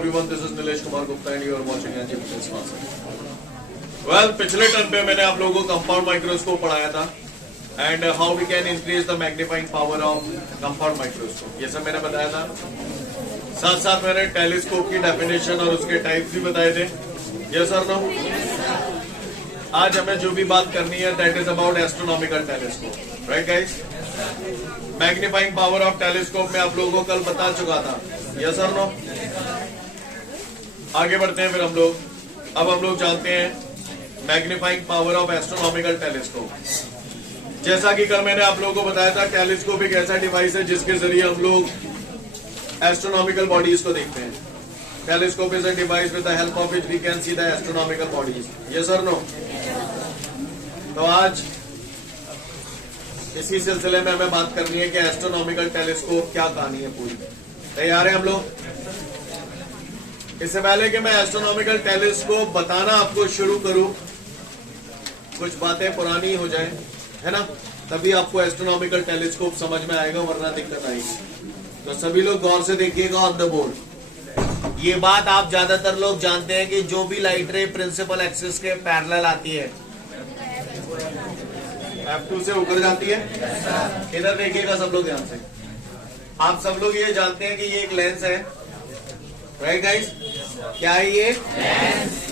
everyone, this is Nilesh Kumar Gupta and you are watching NG Business Master. Well, पिछले term पे मैंने आप लोगों को कंपाउंड माइक्रोस्कोप पढ़ाया था and how we can increase the magnifying power of compound microscope, ये सब मैंने बताया था। साथ साथ मैंने टेलीस्कोप की डेफिनेशन और उसके टाइप्स भी बताए थे। यस और नो? आज हमें जो भी बात करनी है that is about astronomical telescope, right guys? Magnifying power of telescope में आप लोगों को कल बता चुका था। यस और नो? आगे बढ़ते हैं फिर हम लोग। अब हम लोग जानते हैं magnifying power of astronomical telescope. जैसा कि कल मैंने आप लोगों को बताया था, टेलीस्कोप एक ऐसा डिवाइस है जिसके जरिए हम लोग एस्ट्रोनॉमिकल बॉडीज को देखते हैं। Telescope is a device with the help of which we can see the astronomical bodies. Yes और नो? तो आज इसी सिलसिले में हमें बात करनी है कि एस्ट्रोनॉमिकल टेलीस्कोप क्या कहानी है पूरी। तैयार है हम लोग? इससे पहले कि मैं एस्ट्रोनॉमिकल टेलीस्कोप बताना आपको शुरू करूं, कुछ बातें पुरानी हो जाएं, है ना? तभी आपको एस्ट्रोनॉमिकल टेलीस्कोप समझ में आएगा, वरना दिक्कत आएगी। तो सभी लोग गौर से देखिएगा ऑन द बोर्ड। ये बात आप ज्यादातर लोग जानते हैं कि जो भी लाइट रे प्रिंसिपल एक्सिस के पैरेलल आती है, F2 से होकर जाती है। इधर देखिएगा सब लोग ध्यान से। आप सब लोग ये जानते हैं कि ये एक लेंस है, राइट गाइस? क्या है ये?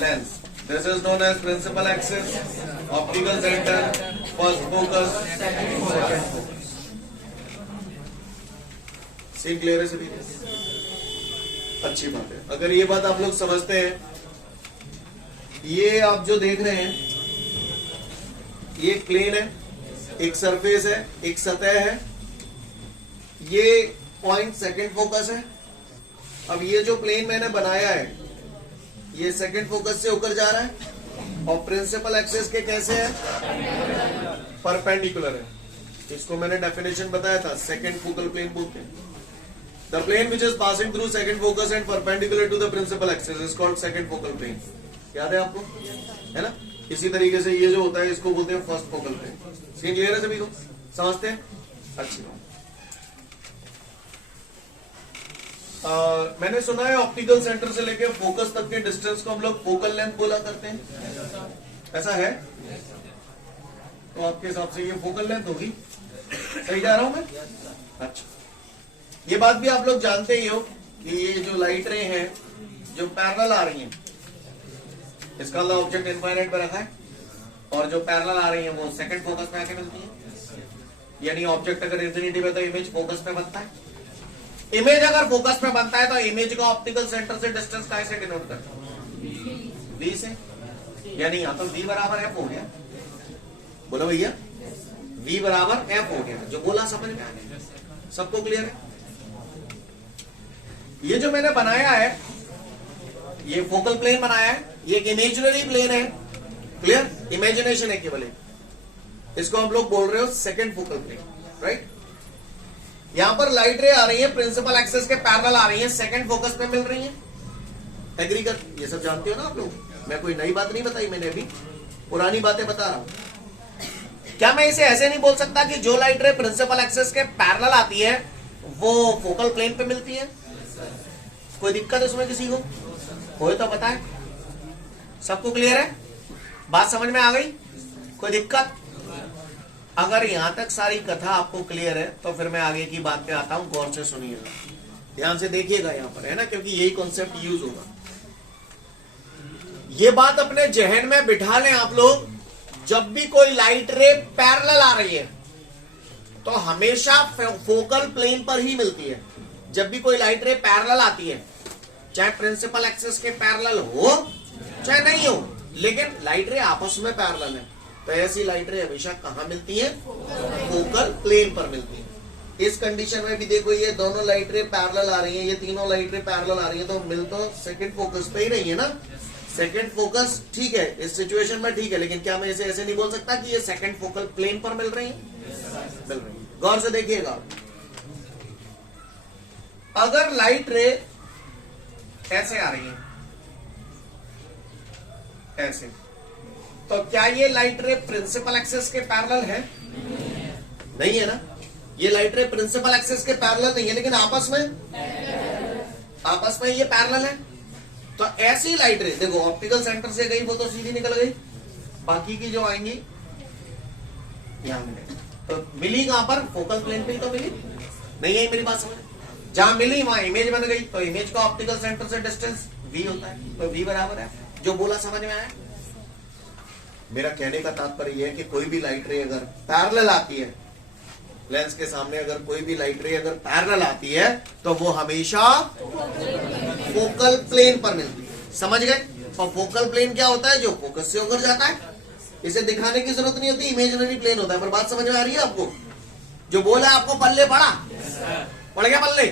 Lens. This is known as principal axis, optical centre, first focus, second focus. Scene clear है सभी? अच्छी बात है। अगर ये बात आप लोग समझते हैं, ये आप जो देख रहे हैं ये एक प्लेन है, एक सरफेस है, एक सतह है, ये पॉइंट सेकंड फोकस है। अब ये जो प्लेन मैंने बनाया है ये सेकंड फोकस से होकर जा रहा है और प्रिंसिपल एक्सिस के कैसे है? परपेंडिकुलर है। इसको मैंने डेफिनेशन बताया था, सेकंड फोकल प्लेन बोलते हैं। The plane which is passing through second focus and perpendicular to the principal axis is called second focal plane. याद है आपको? है ना? इसी तरीके से ये जो होता है इसको बोलते हैं first focal plane. Scene clear है सभी को? समझते हैं? अच्छी बात। मैंने सुना है ऑप्टिकल सेंटर से लेकर फोकस तक के डिस्टेंस को हम लोग फोकल लेंथ बोला करते हैं। ऐसा है? तो आपके हिसाब से ये फोकल लेंथ होगी? सही जा रहा हूं मैं? अच्छा, ये बात भी आप लोग जानते ही हो कि ये जो लाइट रे हैं जो पैरेलल आ रही हैं, इसका ऑब्जेक्ट इनफाइनाइट पे रखा है और जो पैरेलल आ रही है वो सेकंड फोकस पे आके मिलती है। यानी ऑब्जेक्ट अगर इंफिनिटी पे तो इमेज फोकस पे बनता है। इमेज अगर फोकस पे बनता है तो इमेज का ऑप्टिकल सेंटर से डिस्टेंस कैसे डिनोट करते हैं? V से। यानी यहां तो V बराबर F हो गया। बोलो भैया, V बराबर F हो गया। जो बोला समझ में आ गया? सबको क्लियर है? ये जो मैंने बनाया है ये फोकल प्लेन बनाया है, ये एक इमेजिनरी प्लेन है। क्लियर? इमेजिनेशन है केवल एक। इसको हम लोग बोल रहे हो सेकंड फोकल प्लेन, राइट? यहां पर लाइट रे आ रही है, प्रिंसिपल एक्सिस के पैरेलल आ रही है, सेकंड फोकस पे मिल रही है। एग्री कर? ये सब जानते हो ना आप लोग? मैं कोई नई बात नहीं बताई, मैंने अभी पुरानी बातें बता रहा हूं। क्या मैं इसे ऐसे नहीं बोल सकता कि जो लाइट रे प्रिंसिपल एक्सिस के पैरेलल आती है वो फोकल प्लेन पे मिलती है? कोई दिक्कत इसमें किसी को? कोई तो पता है? सबको क्लियर है? बात समझ में आ गई? कोई दिक्कत? अगर यहां तक सारी कथा आपको क्लियर है तो फिर मैं आगे की बात पे आता हूं। गौर से सुनिएगा, ध्यान से देखिएगा यहां पर, है ना? क्योंकि यही कॉन्सेप्ट यूज होगा। ये बात अपने जहन में बिठा लें आप लोग, जब भी कोई लाइट रे पैरेलल आ रही है तो हमेशा फोकल प्लेन पर ही मिलती है। जब भी कोई लाइट रे पैरेलल आती है, चाहे प्रिंसिपल एक्सिस के पैरेलल हो चाहे नहीं हो, लेकिन लाइट रे आपस में पैरेलल है, तो ऐसी लाइट रे हमेशा कहां मिलती है? फोकल प्लेन पर मिलती है। इस कंडीशन में भी देखो, ये दोनों लाइट रे पैरेलल आ रही है, ये तीनों लाइट रे पैरेलल आ रही है, तो मिल तो सेकंड फोकस पे ही रही है ना? सेकंड फोकस ठीक है, इस सिचुएशन में ठीक है, लेकिन क्या मैं इसे ऐसे नहीं बोल सकता कि ये सेकंड फोकल प्लेन पर मिल रही है? मिल रही है। गौर से देखिएगा, अगर लाइट रे ऐसे आ रही है, ऐसे, तो क्या ये लाइट रे प्रिंसिपल एक्सिस के पैरेलल है? नहीं है ना? ये लाइट रे प्रिंसिपल एक्सिस के पैरेलल नहीं है, लेकिन आपस में ये पैरेलल है। तो ऐसी लाइट रे देखो ऑप्टिकल सेंटर से गई वो तो सीधी निकल गई, बाकी की जो आएंगी यहां मिलेगी। तो मिली कहां पर? फोकल प्लेन पे ही तो मिली, नहीं है मेरी बात समझ? जहां मिली वहां इमेज बन गई, तो इमेज का ऑप्टिकल सेंटर से डिस्टेंस v होता है, तो v बराबर है। जो बोला समझ में आया? मेरा कहने का तात्पर्य यह है कि कोई भी लाइट रे अगर पैरेलल आती है लेंस के सामने, अगर कोई भी लाइट रे अगर पैरेलल आती है तो वो हमेशा फोकल प्लेन पर मिलती है। समझ गए? और फोकल प्लेन क्या होता है? जो फोकस से होकर जाता है। इसे दिखाने की जरूरत नहीं होती, इमेजिनरी प्लेन होता है। पर बात समझ में आ रही है आपको? जो बोला आपको पल्ले पड़ा, पड़ गया पल्ले,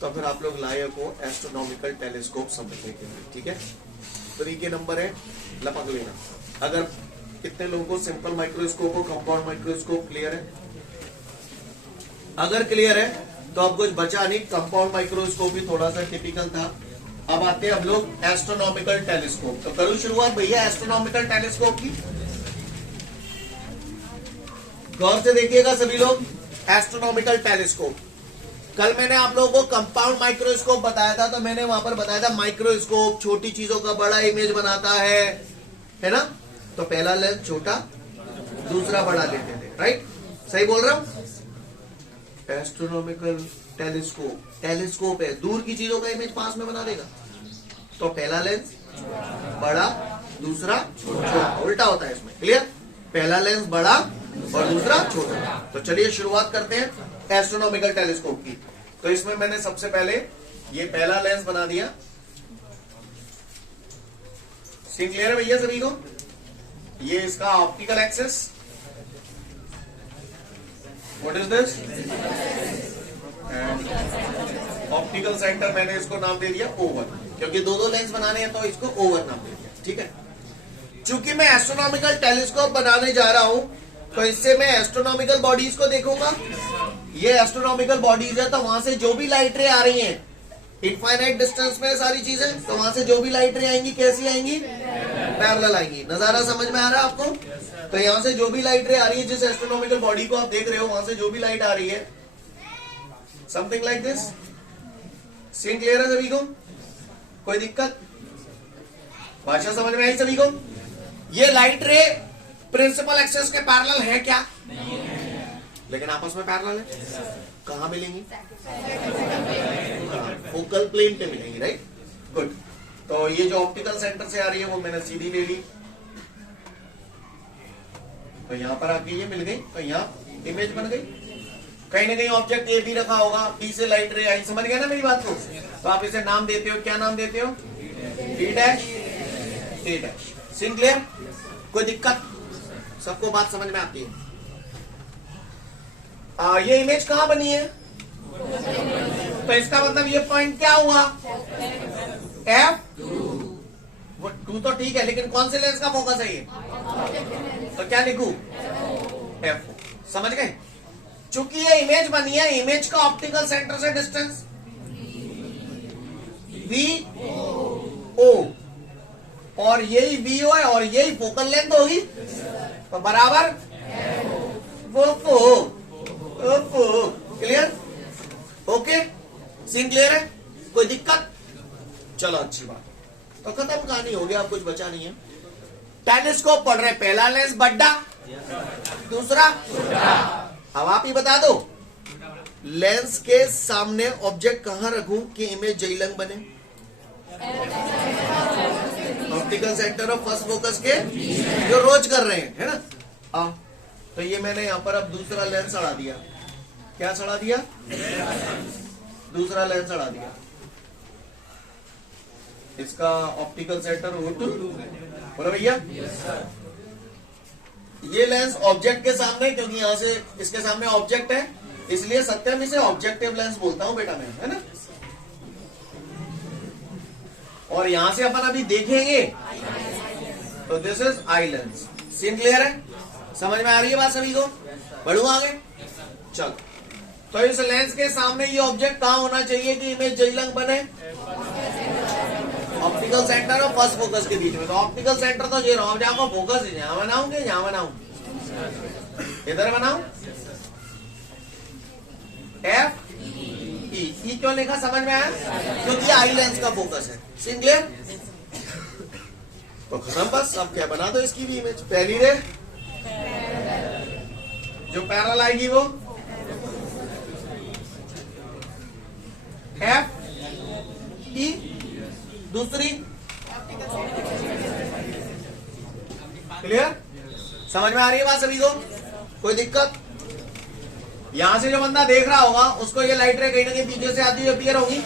तो फिर आप लोग लायक हो एस्ट्रोनॉमिकल टेलीस्कोप समझने के लिए। ठीक है, 3 के नंबर है, लपक लेना। अगर कितने लोगों को सिंपल माइक्रोस्कोप और कंपाउंड माइक्रोस्कोप क्लियर है? अगर क्लियर है तो अब कुछ बचा नहीं, कंपाउंड माइक्रोस्कोप भी थोड़ा सा टिपिकल था। अब आते हैं हम लोग एस्ट्रोनॉमिकल टेलीस्कोप। तो करूं शुरुआत भैया एस्ट्रोनॉमिकल टेलीस्कोप की? गौर से देखिएगा सभी लोग, एस्ट्रोनॉमिकल टेलीस्कोप। कल मैंने आप लोगों को कंपाउंड माइक्रोस्कोप बताया था, तो मैंने वहां पर बताया था माइक्रोस्कोप छोटी चीजों का बड़ा इमेज बनाता है ना? तो पहला लेंस छोटा, दूसरा बड़ा लेते थे, राइट? सही बोल रहा हूं? एस्ट्रोनॉमिकल टेलीस्कोप, टेलीस्कोप है, दूर की चीजों का इमेज पास में बना देगा। तो पहला लेंस बड़ा, दूसरा छोटा, उल्टा होता है इसमें। क्लियर? पहला लेंस बड़ा और दूसरा छोटा। तो चलिए शुरुआत करते हैं एस्ट्रोनॉमिकल टेलीस्कोप की। तो इसमें मैंने सबसे पहले ये पहला लेंस बना दिया। सीन क्लियर है भैया सभी को? ये इसका optical axis, what is this? And optical centre मैंने इसको नाम दे दिया ओवर, क्योंकि दो लेंस बनाने हैं तो इसको ओवर नाम दे दिया। ठीक है, चूंकि मैं एस्ट्रोनॉमिकल टेलीस्कोप बनाने जा रहा हूं तो इससे मैं एस्ट्रोनॉमिकल बॉडीज को देखूंगा। ये एस्ट्रोनॉमिकल बॉडीज है, तो वहां से जो भी लाइट रे आ रही हैं इनफाइनाइट डिस्टेंस में सारी चीजें, तो वहां से जो भी लाइट रे आएंगी कैसी आएंगी? पैरेलल आएंगी। नजारा समझ में आ रहा है आपको? तो यहां से जो भी लाइट रे आ रही है, जिस एस्ट्रोनॉमिकल बॉडी को आप देख रहे हो, वहां से जो भी लाइट आ रही है, something like this. Scene clear है सभी को? कोई दिक्कत? भाषा समझ में आई सभी को? ये लाइट रे प्रिंसिपल एक्सिस के पैरेलल है क्या? नहीं है। लेकिन आपस में पैरेलल है। कहां मिलेंगी? फोकल प्लेन पे मिलेंगी, राइट? गुड। तो ये जो ऑप्टिकल सेंटर से आ रही है वो मैंने सीधी ले ली, तो यहां पर आके ये मिल गई, तो यहां इमेज बन गई। कहीं ना कहीं ऑब्जेक्ट ए भी रखा होगा, बी से लाइट रे आई, समझ गए ना मेरी बात को? तो आप इसे नाम देते हो, क्या नाम देते हो? B dash, A dash. Scene clear? कोई दिक्कत? सबको बात समझ में आती है? ये इमेज कहां बनी है? तो इसका मतलब ये पॉइंट क्या हुआ? F2। वो 2 तो ठीक है, लेकिन कौन से लेंस का फोकस है ये? तो क्या लिखूं? F4। समझ गए? चूंकि ये इमेज बनी है, इमेज का ऑप्टिकल सेंटर से डिस्टेंस VO, और यही VO है और यही फोकल लेंथ होगी, तो बराबर वो क्लियर? ओके, सीन क्लियर है? कोई दिक्कत? चलो अच्छी बात, तो खत्म कहानी हो गया, अब कुछ बचा नहीं है। टेलीस्कोप पढ़ रहे, पहला लेंस बड़ा, दूसरा। अब आप ही बता दो, लेंस के सामने ऑब्जेक्ट कहां रखूं कि इमेज जयलंग बने? Optical centre of first focus के जो रोज कर रहे हैं, है ना? तो ये मैंने यहां पर अब दूसरा लेंस अड़ा दिया। क्या चढ़ा दिया? दूसरा लेंस चढ़ा दिया। इसका ऑप्टिकल सेंटर O2, बोलो भैया। ये लेंस ऑब्जेक्ट के सामने, क्योंकि यहां से इसके सामने ऑब्जेक्ट है, इसलिए सत्यम इसे ऑब्जेक्टिव लेंस बोलता हूं बेटा मैं, है ना? और यहां से अपन अभी देखेंगे, तो this is eye lens. Scene clear है? समझ में आ रही है बात सभी को? बढ़ू आगे? चलो, तो इस लेंस के सामने ये ऑब्जेक्ट कहां होना चाहिए कि इमेज जयलंग बने? ऑप्टिकल सेंटर और फर्स्ट फोकस के बीच में। तो ऑप्टिकल सेंटर तो ये रहा, जाओ फोकस यहां बनाऊंगे, यहां बनाऊं, इधर बनाऊं, F ई क्यों लिखा, समझ में आया? क्योंकि आई लेंस का फोकस है। Scene clear? तो खत्म बस। अब क्या बना दो इसकी भी इमेज। पहली रे जो पैरेलल आएगी वो एफ ई, दूसरी क्लियर? समझ में आ रही है बात सभी को? कोई दिक्कत? यहां से जो बंदा देख रहा होगा उसको ये लाइट रे कहीं ना कहीं पीछे से आती हुई अपीयर होगी।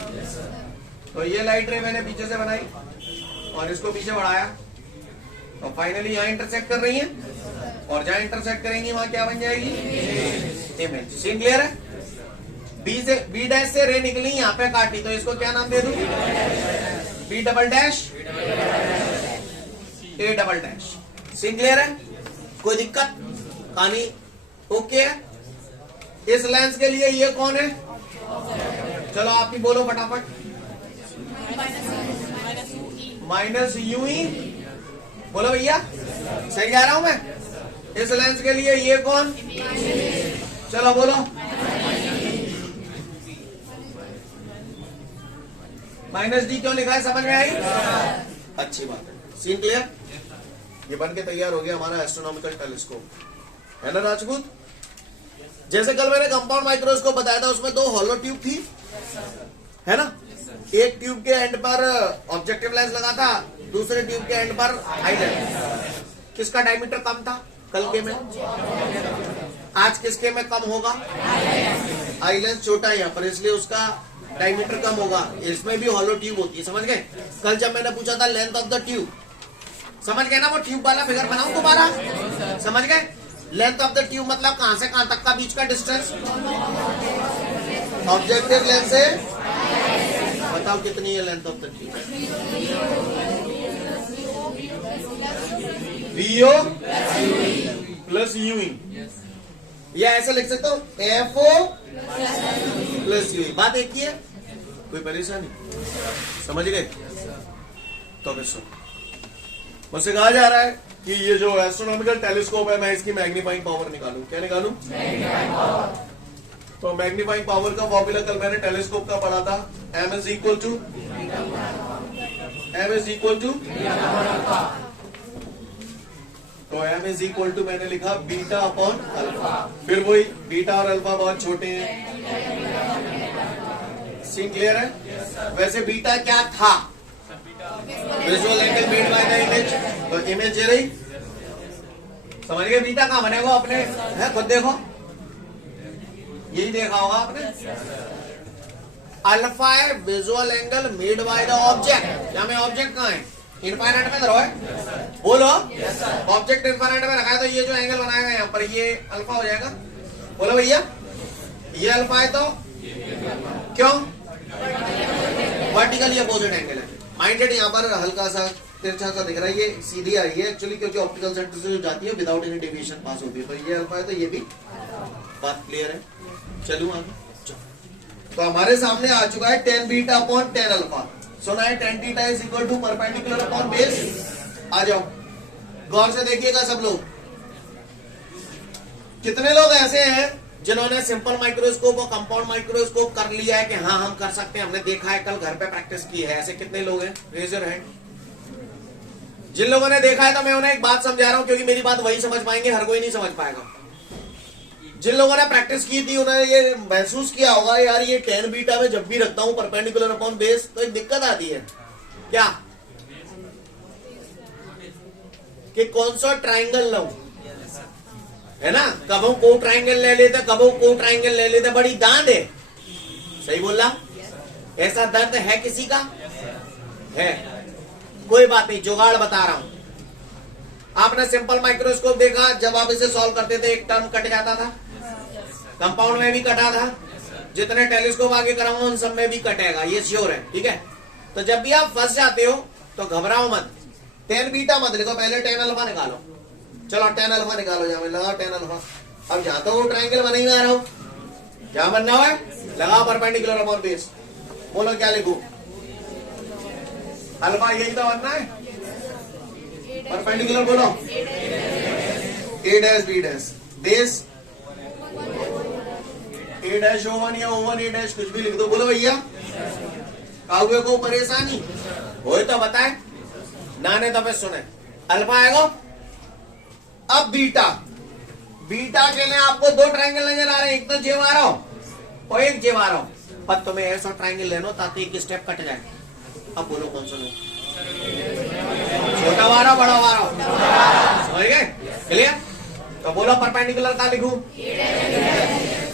तो ये लाइट रे मैंने पीछे से बनाई और इसको पीछे बढ़ाया, तो फाइनली यहां इंटरसेक्ट कर रही है, और जहां इंटरसेक्ट करेंगी वहां क्या बन जाएगी, इमेज। सीन क्लियर है? बी डैश से रे निकली, यहाँ पे काटी, तो इसको क्या नाम दे दूं, B double dash A double dash. Scene clear है? कोई दिक्कत? कहानी ओके है? इस लेंस के लिए ये कौन है? चलो आप ही बोलो फटाफट। माइनस यू ई, बोलो भैया, सही जा रहा हूं मैं? इस लेंस के लिए ये कौन? चलो बोलो। माइनस डी क्यों लिखा है, समझ में आई? अच्छी बात है। Scene clear? ये बन के तैयार हो गया हमारा एस्ट्रोनॉमिकल टेलीस्कोप, है ना राजपूत? जैसे कल मैंने कंपाउंड माइक्रोस्कोप बताया था, उसमें 2 हॉलो ट्यूब थी, है ना? एक ट्यूब के एंड पर ऑब्जेक्टिव लेंस लगा था, दूसरे ट्यूब के एंड पर आई लेंस। किसका डायमीटर कम था कल के में? आज किसके में कम होगा? आई लेंस छोटा है यहाँ पर, इसलिए उसका डायमीटर कम होगा। इसमें भी हॉलो ट्यूब होती है, समझ गए? कल जब मैंने पूछा था लेंथ ऑफ द ट्यूब, समझ गए ना? वो ट्यूब वाला फिगर बनाऊं दोबारा, समझ गए? लेंथ ऑफ द ट्यूब मतलब कहां से कहां तक का बीच का डिस्टेंस, ऑब्जेक्टिव लेंस से। बताओ कितनी है length of the tube? VO plus UE, या ऐसे लिख सकता हूं, एफओ प्लस यूई। बात एक ही है, कोई परेशानी? समझ गए? तो फिर सुनो, मुझसे कहा जा रहा है कि ये जो एस्ट्रोनॉमिकल टेलीस्कोप है, मैं इसकी मैग्नीफाइंग पावर निकालूं। क्या निकालूं? तो मैग्नीफाइंग पावर का फॉर्मूला कल मैंने टेलीस्कोप का पढ़ा था, m इज इक्वल टू तो m इज इक्वल टू मैंने लिखा बीटा अपॉन अल्फा। फिर वही बीटा और अल्फा बहुत छोटे हैं। सीन क्लियर है? वैसे बीटा क्या था? Visual angle made by the image, तो इमेज ये रही, समझ गए? बीटा कहां बनेगा अपने, है खुद देखो, यही देखा होगा आपने। अल्फा है visual angle made by the object. क्या में ऑब्जेक्ट कहां है? इनफाइनाइट में धरो है, बोलो। ऑब्जेक्ट इनफाइनाइट में रखा है, तो ये जो एंगल बनाया है यहाँ पर, ये अल्फा हो जाएगा। बोलो भैया, ये अल्फा है तो क्यों? वर्टिकली अपोजिट एंगल है। माइंडेड यहाँ पर हल्का सा तिरछा सा दिख रहा है, ये सीधी आ रही है एक्चुअली, क्योंकि ऑप्टिकल सेंटर से जो जाती है विदाउट एनी डेविएशन पास होती है। तो ये अल्फा है, तो ये भी बात क्लियर है। चलूं आगे। तो हमारे सामने आ चुका है tan beta upon tan alpha. सुना है tan theta is equal to perpendicular upon base. आ जाओ, गौर से देखिएगा सब लोग। कितने लोग ऐसे हैं जिन्होंने सिंपल माइक्रोस्कोप और कंपाउंड माइक्रोस्कोप कर लिया है कि हाँ हम कर सकते हैं, हमने देखा है, कल घर पे प्रैक्टिस की है? ऐसे कितने लोग हैं? Raise your hand. जिन लोगों ने देखा है तो मैं उन्हें एक बात समझा रहा हूं, क्योंकि मेरी बात वही समझ पाएंगे, हर कोई नहीं समझ पाएगा। जिन लोगों ने प्रैक्टिस की थी उन्होंने ये महसूस किया होगा, यार ये tan बीटा में जब भी रखता हूं परपेंडिकुलर अपॉन बेस तो एक दिक्कत आती है। क्या? कि कौन सा ट्राइंगल लूं, है ना? कब हम को ट्राइंगल ले लेते, कब को ट्राइंगल ले लेते, बड़ी दांत है। सही बोला? ऐसा दर्द है किसी का? है। कोई बात नहीं, जुगाड़ बता रहा हूं। आपने सिंपल माइक्रोस्कोप देखा, जब आप इसे सॉल्व करते थे एक टर्म कट जाता था, कंपाउंड में भी कटा था, जितने टेलीस्कोप आगे कराऊंगा उन सब में भी कटेगा, ये श्योर है, ठीक है? तो जब भी आप फंस जाते हो तो घबराओ मत, tan बीटा मत लिखो, पहले tan अल्फा निकालो। चलो tan अल्फा निकालो, जहां में लगाओ tan अल्फा। अब जहां तो वो ट्राइंगल बना ही ना रहा हो, जहां बनना है लगाओ परपेंडिकुलर अपॉन बेस। बोलो क्या लिखूं? अल्फा यही तो बनना है, परपेंडिकुलर बोलो, a dash b dash, base A dash O1 या O1 ए डैश कुछ भी लिख दो। बोलो भैया, काउए को परेशानी हो तो बताए, नाने तो फिर सुने। अल्फा आएगा। अब बीटा, बीटा के लिए आपको दो ट्रायंगल नजर आ रहे हैं, एक तो जेब आ रहा हो और एक जेब आ रहा हो, पर तुम्हें ऐसा ट्रायंगल लेना ताकि एक स्टेप कट जाए। अब बोलो कौन सा लो, छोटा वारा बड़ा वारा, समझ गए? क्लियर? तो बोलो परपेंडिकुलर का लिखूं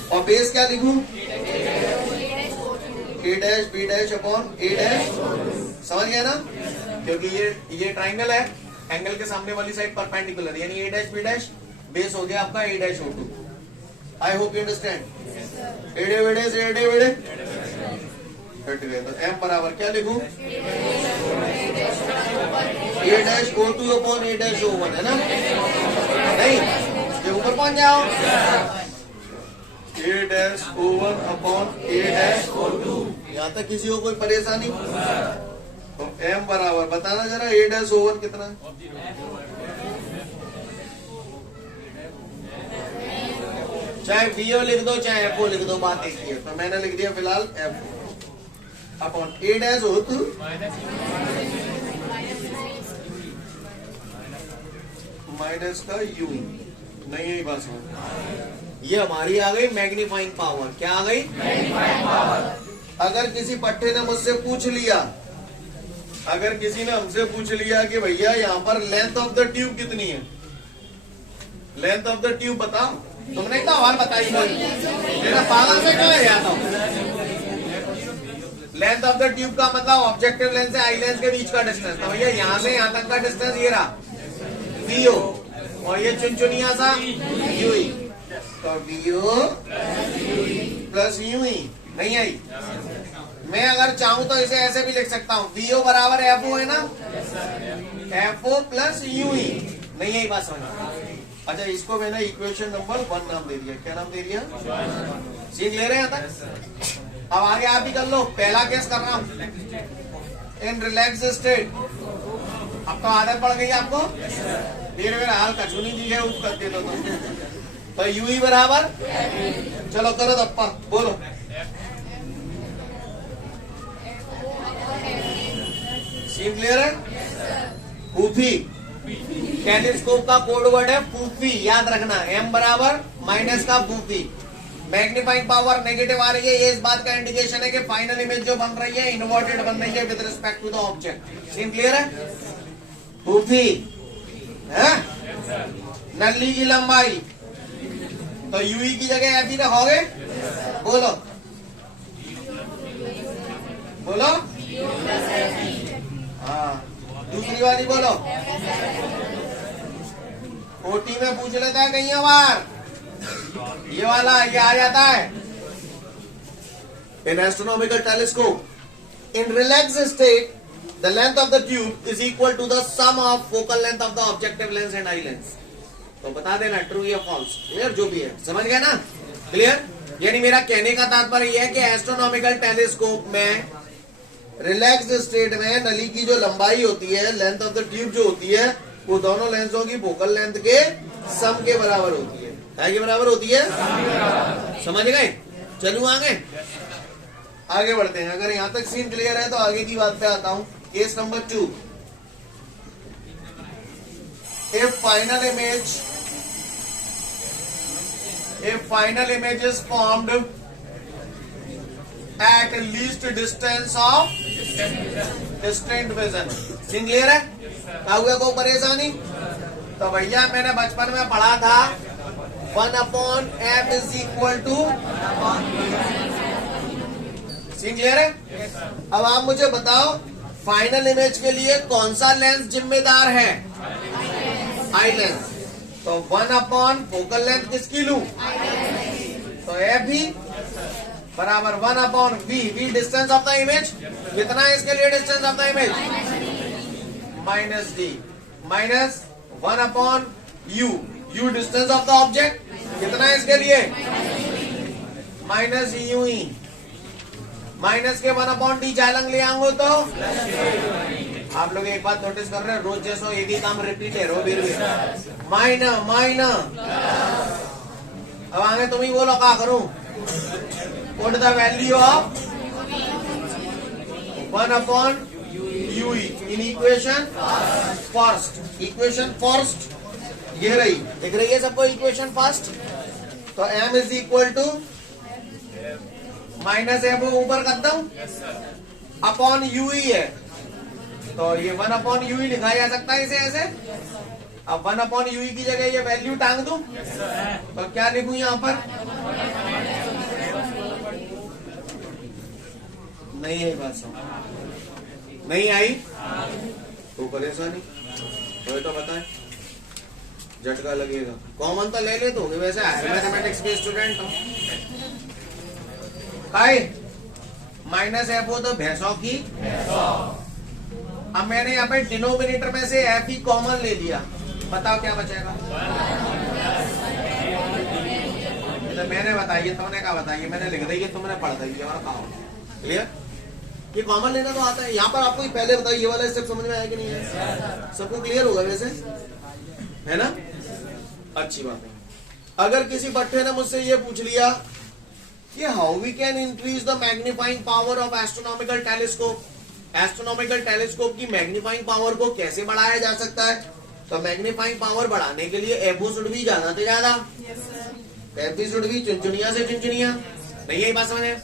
और बेस क्या लिखूं? ए डैश बी डैश अपॉन ए डैश, समझ गया ना? क्योंकि ये ट्राइंगल है, एंगल के सामने वाली साइड परपेंडिकुलर, यानी A dash B dash base हो गया आपका A dash O2। I hope you understand. एडे वेडे से एडे वेडे हट गए, तो एम बराबर क्या लिखूं? ए डैश O2 अपॉन ए डैश O1, है ना? नहीं, ये ऊपर पहुंच जाओ। ए डैश O1 अपॉन ए डैश O2, यहाँ तक किसी को कोई परेशानी? तो एम बराबर बताना जरा, ए डैश O1 कितना है? चाहे VO लिख दो चाहे FO लिख दो, बात एक ही है। तो मैंने लिख दिया फिलहाल FO अपॉन ए डैश O2 माइनस का U। नहीं है बस, ये हमारी आ गई मैग्नीफाइंग पावर। क्या आ गई? Magnifying power. अगर किसी पट्टे ने मुझसे पूछ लिया, अगर किसी ने हमसे पूछ लिया कि भैया यहाँ पर लेंथ ऑफ द ट्यूब कितनी है, लेंथ ऑफ द ट्यूब बताओ, तुमने क्या सवाल बताई? मेरा पागल से क्यों आता हूँ? लेंथ ऑफ द ट्यूब का मतलब ऑब्जेक्टिव लेंस से आई लेंस के बीच का डिस्टेंस। तो भैया यहाँ से यहाँ तक का डिस्टेंस ये रहा VO, और ये चुनचुनिया सा UE, तो VO प्लस UE नहीं आई। मैं अगर चाहूं तो इसे ऐसे भी लिख सकता हूं, VO बराबर FO है ना, FO प्लस UE नहीं है बात समझ। अच्छा, इसको मैंने इक्वेशन नंबर 1 नाम दे दिया। क्या नाम दे दिया? सीख ले रहे हैं तक? अब आगे आप ही कर लो। पहला केस कर रहा हूं, इन रिलैक्स स्टेट। अब तो आदत पड़ गई आपको, धीरे धीरे हाल कचूनी दी है उस करके तो UE बराबर, चलो करो दप्पा, बोलो। सीन क्लियर है? फूफी, टेलीस्कोप का कोड वर्ड है फूफी, याद रखना। M बराबर माइनस का फूफी। मैग्नीफाइंग पावर नेगेटिव आ रही है, ये इस बात का इंडिकेशन है कि फाइनल इमेज जो बन रही है इन्वर्टेड बन रही है with respect to the object. Scene clear है? फूफी है, नली की लंबाई, तो UE की जगह FE रखोगे। बोलो बोलो, हाँ दूसरी वाली बोलो। OT में पूछ लेता है कहीं बार, ये वाला ये आ जाता है। In astronomical telescope in relax state the length of the tube is equal to the sum of focal length of the objective lens and eye lens। तो बता देना ट्रू या फॉल्स, क्लियर? जो भी है समझ गए ना? क्लियर? यानी मेरा कहने का तात्पर्य यह है कि एस्ट्रोनॉमिकल टेलीस्कोप में रिलैक्स स्टेट में नली की जो लंबाई होती है, लेंथ ऑफ द ट्यूब जो होती है, वो दोनों लेंसों की फोकल लेंथ के सम के बराबर होती है। क्या के बराबर होती है? समझ गए? चलूं आगे बढ़ते हैं। अगर यहां तक सीन क्लियर है तो आगे की बात पे आता हूं। Case number 2, if final image is formed at least distance of distant vision। Scene clear है? काहुए को परेशानी? तो भैया मैंने बचपन में पढ़ा था 1/f is equal to। Scene clear है? अब आप मुझे बताओ, फाइनल इमेज के लिए कौन सा लेंस जिम्मेदार है? Eye lens. तो 1/, फोकल लेंथ किसकी लूं? तो FE बराबर 1/V। V distance of the image, कितना है इसके लिए distance of the image? Minus D minus 1/U। U distance of the object, कितना है इसके लिए? Minus UE। माइनस के 1/D जालंग ले आऊंगा तो आप लोग एक बात नोटिस कर रहे हैं, रोज जैसो एक ही काम रिपीट है, रो भी माइनस। अब आगे तुम ही बोलो क्या करूं? Put the value of 1 upon UE in equation first. Equation first ये रही, दिख रही है सबको इक्वेशन फर्स्ट। तो m is equal to minus F ऊपर कर दूं अपॉन यूई है, तो ये 1 अपॉन यूई लिखा जा सकता है इसे ऐसे। अब 1 अपॉन यूई की जगह ये वैल्यू टांग दूं तो क्या लिखूं यहां पर? नहीं आई बात समझ? नहीं आई तो परेशानी तो बताए, झटका लगेगा। कॉमन तो ले ले तो वैसे मैथमेटिक्स के स्टूडेंट हो। माइनस एफ हो तो भैंसों की। अब मैंने यहाँ पे डिनोमिनेटर में से एफ ही कॉमन ले लिया, बताओ क्या बचेगा? तो मैंने बताइए, तुमने क्या बताइए? मैंने लिख दी है, तुमने पढ़ दी है। क्लियर? ये कॉमन लेना तो आता है। यहाँ पर आपको पहले बताइए, ये वाला स्टेप समझ में आया कि नहीं है? सबको क्लियर होगा वैसे, है ना? अच्छी बात है। अगर किसी बच्चे ने मुझसे ये पूछ लिया कि how we can increase the magnifying power of astronomical telescope, astronomical telescope की मैग्नीफाइंग पावर को कैसे बढ़ाया जा सकता है? तो मैग्नीफाइंग पावर बढ़ाने के लिए एफओ शुड भी ज्यादा से ज्यादा, एफबी शुड भी चुनचुनिया से चुनचुनिया। नहीं यही बात समझे?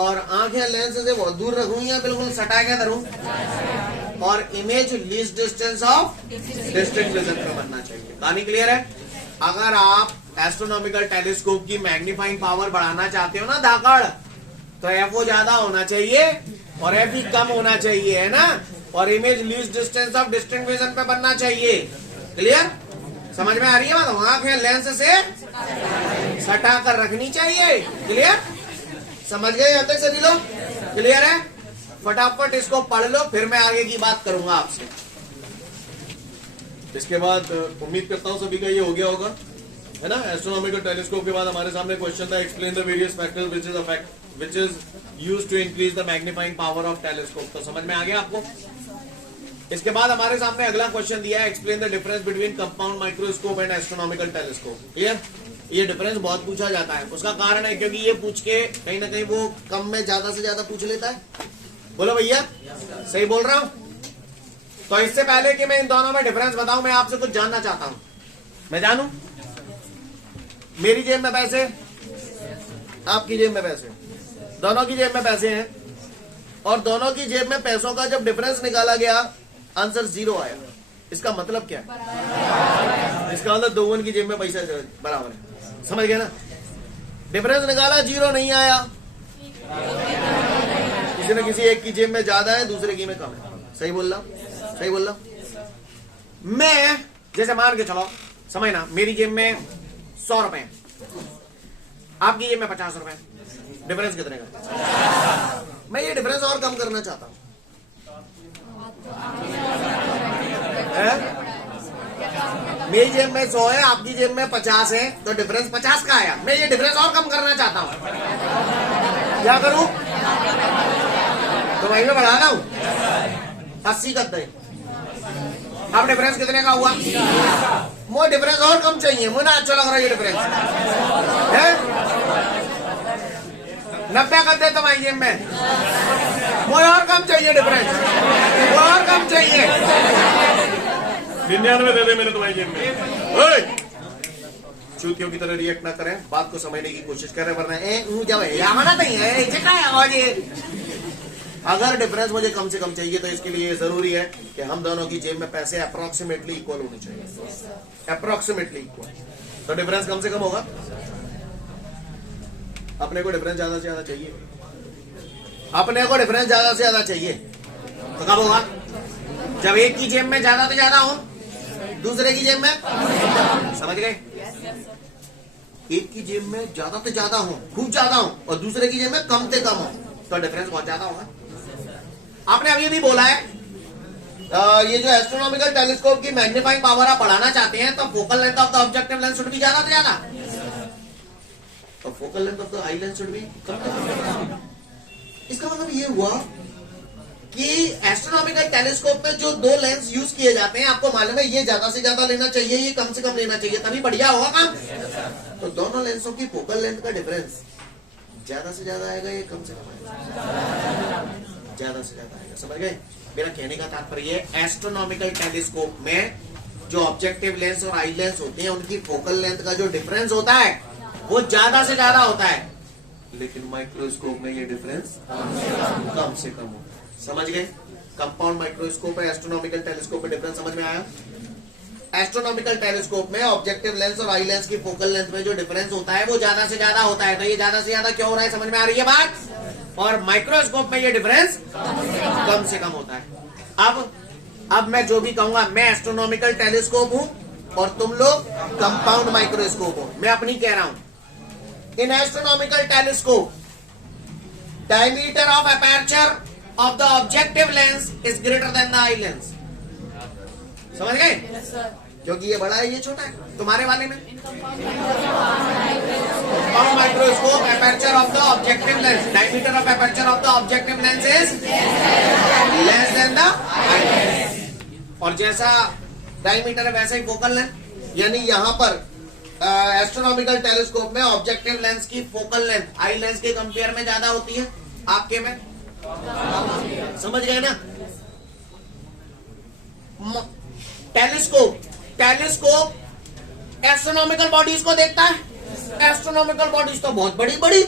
और आंखें लेंस से बहुत दूर रखूं या बिल्कुल सटा के धरूं? और image least distance of distance vision पे बनना चाहिए। कहानी क्लियर है? अगर आप एस्ट्रोनॉमिकल टेलीस्कोप की मैग्नीफाइंग पावर बढ़ाना चाहते हो ना धाकड़, तो एफओ ज्यादा होना चाहिए और एफई कम होना चाहिए, है ना? और image least distance of distance vision पे बनना चाहिए। क्लियर? समझ में आ रही है बात? आंखें लेंस से सटा कर रखनी चाहिए। क्लियर? समझ गए अब तक सभी लोग? क्लियर है? फटाफट इसको पढ़ लो, फिर मैं आगे की बात करूंगा आपसे। इसके बाद उम्मीद करता हूं सभी का ये हो गया होगा, है ना? एस्ट्रोनॉमिकल टेलीस्कोप के बाद हमारे सामने क्वेश्चन था, explain the various factors which is used to increase the magnifying power of telescope. तो समझ में आ गया आपको? इसके बाद हमारे सामने अगला क्वेश्चन दिया है, explain the difference between compound microscope and astronomical telescope. Clear? ये डिफरेंस बहुत पूछा जाता है। उसका कारण है क्योंकि ये पूछ के कहीं ना कहीं वो कम में ज्यादा से ज्यादा पूछ लेता है। बोलो भैया, सही बोल रहा हूं? तो इससे पहले कि मैं इन दोनों में डिफरेंस बताऊं, मैं आपसे कुछ जानना चाहता हूं। मैं जानूं? मेरी जेब में पैसे, आपकी जेब में पैसे, दोनों की जेब में पैसे हैं, और दोनों की जेब में पैसों का जब डिफरेंस निकाला गया, आंसर 0 आया। इसका मतलब क्या है? इसका मतलब दोनों की जेब में पैसा बराबर है। समझ गए ना? डिफरेंस निकाला, 0 नहीं आया। किसी न किसी एक की जेब में ज्यादा है, दूसरे की में कम है। सही बोल रहा? सही बोल रहा? मैं जैसे मान के चलो, समझना, मेरी जेब में 100 रुपए, आपकी जेब में 50 रुपए, डिफरेंस कितने का? मैं ये डिफरेंस और कम करना चाहता हूं। मेरी जेब में 100 है, आपकी जेब में 50 है, तो डिफरेंस 50 का आया। मैं ये डिफरेंस और कम करना चाहता हूं, क्या करूं? तो वहीं में बढ़ाना हूं, 80 कर दे। अब डिफरेंस कितने का हुआ? मुझे डिफरेंस और कम चाहिए, मुझे ना अच्छा लग रहा है ये डिफरेंस है। 90 कर दे तुम्हारी जेब में, मुझे और कम चाहिए डिफरेंस, वो और कम चाहिए। 99 दे दे मेरे तुम्हारी जेब में। चूतियों की तरह रिएक्ट ना करें, बात को समझने की कोशिश करें, वरना अगर डिफरेंस मुझे कम से कम चाहिए तो इसके लिए जरूरी है कि हम दोनों की जेब में पैसे अप्रोक्सीमेटली इक्वल होने चाहिए, अप्रोक्सीमेटली इक्वल। तो डिफरेंस कम से कम होगा, अपने को डिफरेंस ज्यादा से ज्यादा चाहिए, अपने को डिफरेंस ज्यादा से ज्यादा चाहिए। तो कब होगा? जब एक की जेब में ज्यादा से ज्यादा हो, दूसरे की जेब में, समझ गए? एक की जेब में ज्यादा से ज्यादा हो, खूब ज्यादा हो, और दूसरे की जेब में कम से कम हो, तो डिफरेंस बहुत ज्यादा होगा। आपने अभी भी बोला है ये जो एस्ट्रोनॉमिकल टेलीस्कोप की मैग्नीफाइंग पावर आप बढ़ाना चाहते हैं, तो focal length of the objective lens should भी ज्यादा से ज्यादा, तो focal length of the eye lens should भी कम। इसका मतलब ये हुआ कि एस्ट्रोनॉमिकल टेलीस्कोप में जो 2 लेंस यूज किए जाते हैं, आपको मालूम है ये ज्यादा से ज्यादा लेना चाहिए, ये कम से कम लेना चाहिए, तभी बढ़िया होगा काम। तो दोनों लेंसों की फोकल लेंथ का डिफरेंस ज्यादा से ज्यादा आएगा या कम से कम आएगा? ज्यादा से ज्यादा आएगा। समझ गए? मेरा कहने का तात्पर्य है एस्ट्रोनॉमिकल टेलीस्कोप में जो ऑब्जेक्टिव लेंस और आई लेंस होती हैं उनकी फोकल लेंथ का जो डिफरेंस होता है वो ज्यादा से ज्यादा होता है, लेकिन माइक्रोस्कोप में ये डिफरेंस कम से कम होता है। समझ गए? कंपाउंड माइक्रोस्कोप और एस्ट्रोनॉमिकल टेलीस्कोप में डिफरेंस समझ में आया? एस्ट्रोनॉमिकल टेलीस्कोप में ऑब्जेक्टिव लेंस और आई लेंस की फोकल लेंथ में जो डिफरेंस होता है वो ज्यादा से ज्यादा होता है। तो ये ज्यादा से ज्यादा क्यों हो रहा है? समझ में आ रही है बात? और माइक्रोस्कोप में ये डिफरेंस कम से कम होता है। अब मैं जो भी कहूंगा, मैं एस्ट्रोनॉमिकल टेलीस्कोप हूं और तुम लोग कंपाउंड माइक्रोस्कोप हो। मैं अपनी कह रहा हूं, in astronomical telescope diameter of aperture of the objective lens is greater than the eye lens. समझ गए? क्योंकि ये बड़ा है, ये छोटा है। तुम्हारे वाले में compound microscope aperture of the objective lens, diameter of aperture of the objective lens is less than the eye lens. और जैसा डायमीटर है वैसा ही फोकल लेंथ, यानी यहां पर एस्ट्रोनॉमिकल टेलीस्कोप में ऑब्जेक्टिव लेंस की फोकल लेंथ आई लेंस के कंपेयर में ज्यादा होती है, आपके में। समझ गए ना? टेलीस्कोप एस्ट्रोनॉमिकल बॉडीज को देखता है। एस्ट्रोनॉमिकल बॉडीज तो बहुत बड़ी बड़ी,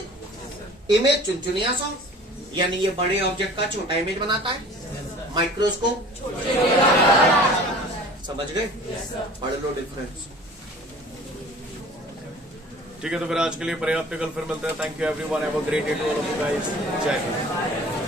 इमेज चुनचुनिया सा, यानी ये बड़े ऑब्जेक्ट का छोटा इमेज बनाता है। माइक्रोस्कोप समझ गए? पढ़ लो डिफरेंस। ठीक है, तो फिर आज के लिए पर्याप्त, कल फिर मिलते हैं। Thank you everyone, have a great day to all of you guys. जय हिंद।